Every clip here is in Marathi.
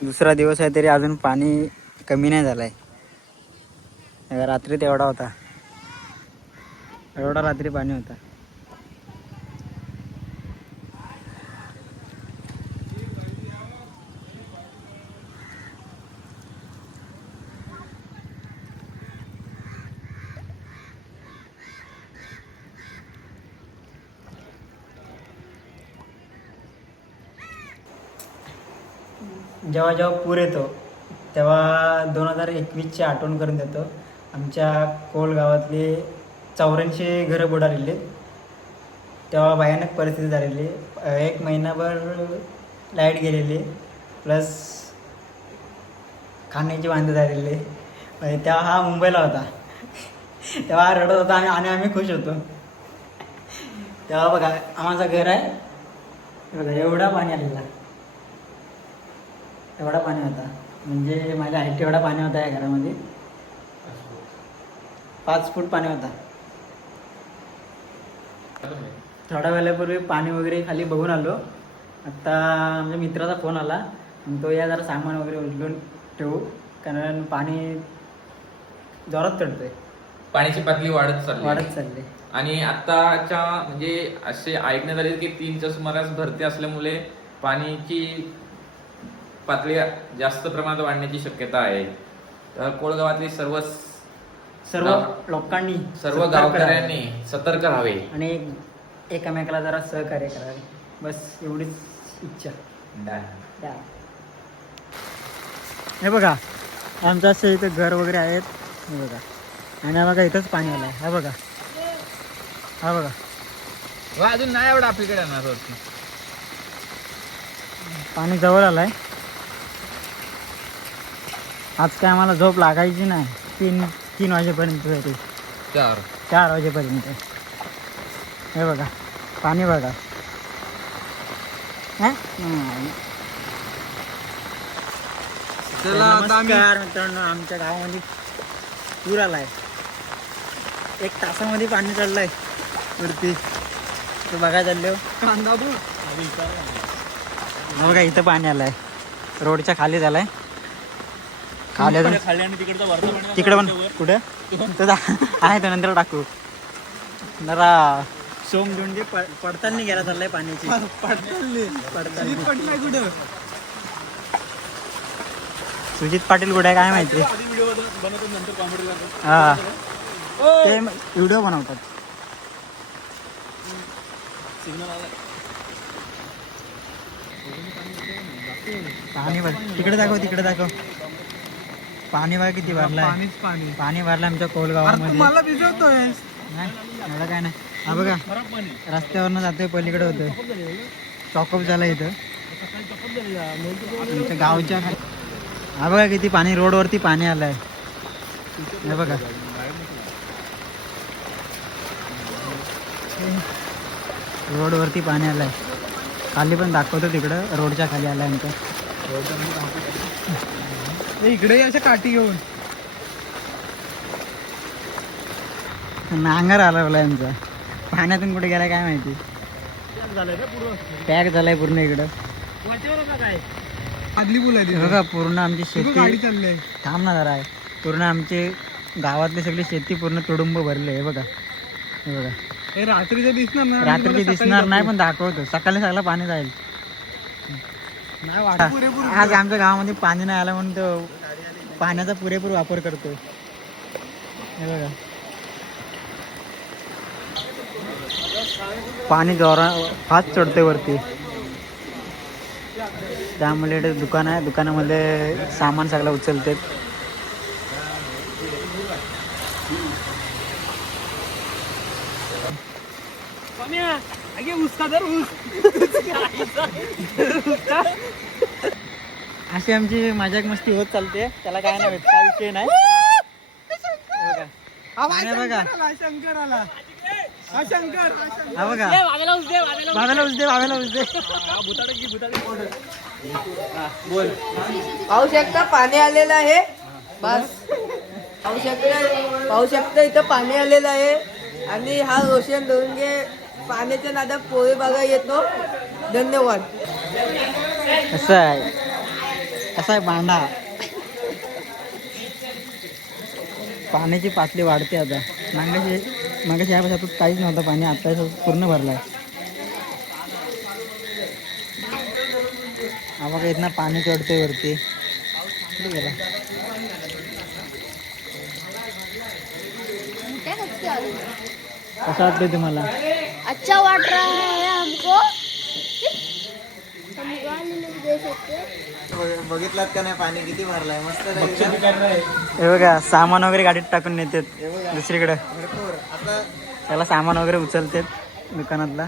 दुसरा दिवस आहे तरी अजून पाणी कमी नाही झालं आहे. रात्री तेवढा होता, एवढा रात्री पाणी होता. जेव्हा जेव्हा पूर येतो तेव्हा 2021ची आठवण करून देतो. आमच्या कोल गावातले 84 घरं बुडालेली, तेव्हा भयानक परिस्थिती झालेली. 1 महिनाभर लाईट गेलेली, प्लस खाण्याची वांदे झालेली. तेव्हा हा मुंबईला होता. तेव्हा हा रडत होता आणि आम्ही खुश होतो. तेव्हा बघा आमचं घर आहे, बघा एवढा पाणी आलेला, एवढा पाणी होता. म्हणजे माझ्या हाईट एवढा पाणी होता या घरामध्ये. 5 फूट पाणी होता. थोड्या वेळापूर्वी पाणी वगैरे खाली बघून आलो. आत्ता आमच्या मित्राचा फोन आला, तो या जरा सामान वगैरे उचलून ठेवू, कारण पाणी जोरात चढतोय. पाण्याची पातळी वाढत चालली. आणि आत्ताच्या म्हणजे असे ऐकण्यात आले की 3च्या सुमारास भरती असल्यामुळे पाण्याची पातळी जास्त प्रमाणात वाढण्याची शक्यता आहे. तर कोळगावातली सर्व लोकांनी, सर्व गावकऱ्यांनी सतर्क राहावे आणि एकमेकाला जरा सहकार्य करावे. बस एवढीच इच्छा. हे बघा आमचं असं इथं घर वगैरे आहेत, हे बघा. आणि बघा इथंच पाणी आलंय, हा बघा, हा बघा. अजून नाही एवढं आपल्याकडे येणार वरती. पाणी जवळ आलंय. आज काय आम्हाला झोप लागायची नाही. 3 वाजेपर्यंत तरी 4 वाजेपर्यंत. हे बघा पाणी बघा. नमस्कार मित्रांनो, आमच्या गावामध्ये पूर आलाय. 1 तासामध्ये पाणी चढलंय वरती. तो बघायला चाललो. बघा इथं पाणी आलंय, रोडच्या खाली झालंय. खाली तिकडे पण कुठे आहे तर नंतर टाकू. जरा सोम धुंडी पडताना गेला चाललाय पाण्याची. सुजित पाटील कुठे आहे काय माहिती. हा ते व्हिडिओ बनवतात. पाणी भर तिकडे दाखव. पाणी बघा किती भरलाय. पाणी भरलं आमच्या कोलगावामध्ये. मला भिजवतोय नाही, एवढं काय नाही. हा बघा रस्त्यावरनं जातोय, पलीकडे होतोय. चॉकअप झालं इथं आमच्या गावच्या. हा बघा किती पाणी, रोडवरती पाणी आलंय. हे बघा रोडवरती पाणी आलंय. खाली पण दाखवतो, तिकडं रोडच्या खाली आलाय आमच्या. इकडे अशा काठी घेऊन नांगर आला आमचा. पाण्यातून कुठे गेलाय काय माहिती. पॅक झालाय पूर्ण इकडं. बघा पूर्ण आमची शेती. थांब ना जरा. पूर्ण आमचे गावातली सगळी शेती पूर्ण तुडुंब भरले. हे बघा, हे बघा. रात्रीचं दिसणार नाही, पण दाखवतो. सकाळी सगळं पाणी जाईल. आज आमच्या गावामध्ये पाणी नाही आलं म्हणून तो पाण्याचा पुरेपूर वापर करतो. हे बघा पाणी फास्ट चढते वरती. त्यामुळे इथे दुकान आहे, दुकानामध्ये सामान सगळं उचलते. अशी आमची मजाक मस्ती होत चालते. त्याला काय नाही, काय विषय नाही. बघा हा बघा भाव्याला उचदे. पाहू शकता पाणी आलेलं आहे. बस पाहू शकता इथं पाणी आलेलं आहे. आणि हा रोशन धोंगे पाण्याच्या नादात पोहे बघा येतो. धन्यवाद. असं आहे कसा आहे बांडा. पाण्याची पातळी वाढते आता. मागाशी या वर्षात काहीच नव्हतं पाणी, आता पूर्ण भरलाय. हा बघा इथनं पाणी चढतोय वरती. कुठे गेला? कसं वाटतंय तुम्हाला? अच्छा वाट रहा है हमको. बघितलात का नाही पाणी किती भरलाय? मस्त हे बघा सामान वगैरे गाडीत टाकून नेतात दुसरीकडे. भरपूर. आता त्याला सामान वगैरे उचलतात दुकानातला.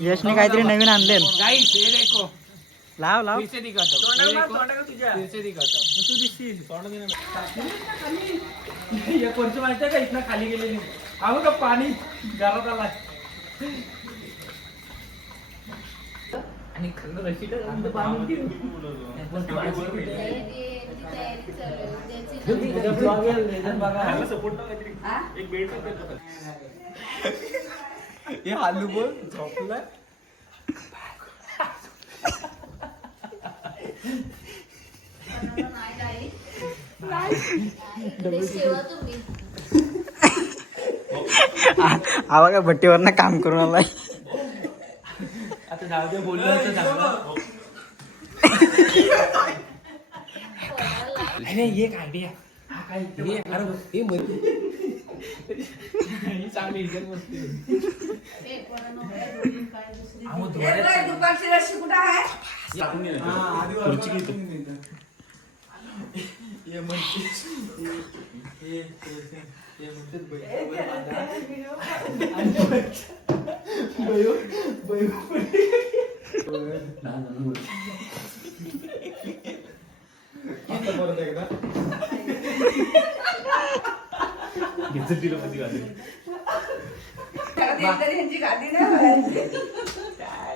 यशने काहीतरी नवीन आणले. लाव लाव. खाली गेलेली का पाणी घरात आला आणि हे आलू बोल झोपलाय. हा बघा भट्टीवरनं काम करून आलाय. आता जाऊ दे बोललो होतं चांगलं. एक आयडिया चांगली इज्जत बसते.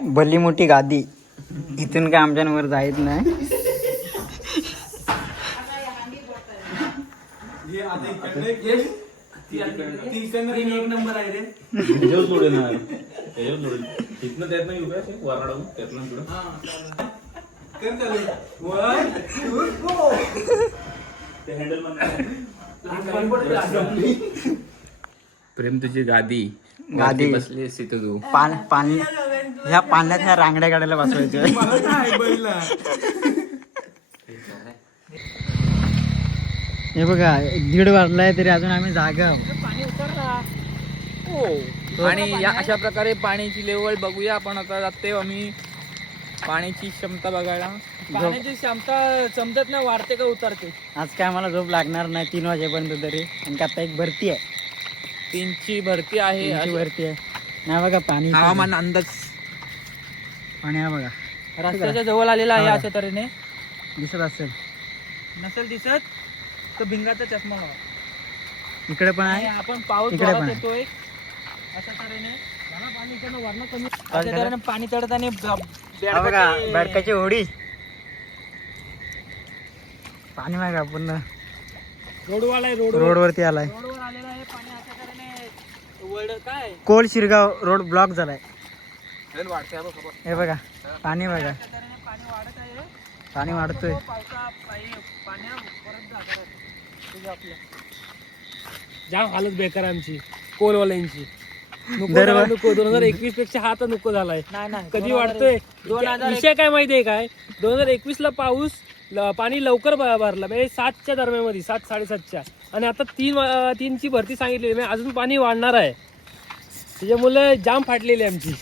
भली मोठी गादी. इथून काय आमच्यावर जायत नाही. एक नंबर आहे रे. इथनं त्यात नाही वरणाडून त्यातनं प्रेम तुझी गादी गादी बसली असती तू. पाणी ह्या पाण्यात ह्या रांगड्या गाड्याला बसवायच्या. हे बघा 1:30 वाजलाय तरी अजून आम्ही जागा आहोत. आणि या अशा प्रकारे पाण्याची लेवल बघूया आपण. आता जाते आम्ही पाण्याची क्षमता बघायला. पाण्याची क्षमता समजत नाही वाढते का उतरते. आज काय आम्हाला झोप लागणार नाही 3 वाजेपर्यंत तरी. आणि आता एक भरती आहे. 3ची भरती आहे. 3ची भरती आहे. नाही बघा पाणी हवामान अंदाज पाणी आहे बघा. रस्त्याच्या जवळ आलेला आहे. अशा तऱ्हेने दिसत असेल. नसेल दिसत तर भिंगाचा चष्मा लावा. इकडे पण आहे. आपण पाऊस इकडे पण जोरात आहे. येतोय अशा तऱ्हेने. पाणी इकडनं वरनं कमी. अशा तऱ्हेने पाणी चढताना हा बघा बेडकाची होडी. पाणी मागा पूर्ण रोडवाला आहे. रोडवरती आलाय. रोडवर आलेला आहे पाणी. अशा तऱ्हेने वड काय कोल शिरगाव रोड ब्लॉक झालाय. वाढते हे बघा पाणी बघा. अशा तऱ्हेने पाणी वाढत आहे. पाणी वाढतोय. पाण्या परत आपल्या जाम हालत बेकार आमची कोलवाल्यांची. 2021 पेक्षा हा तर नको झालाय. कधी वाढतोय. विषय काय माहितीये काय, 2021 ला पाऊस पाणी लवकर भरला म्हणजे 7च्या दरम्यान मध्ये 7 साडेसातच्या. आणि आता 3ची भरती सांगितली म्हणजे अजून पाणी वाढणार आहे. त्याच्यामुळे जाम फाटलेली आमची.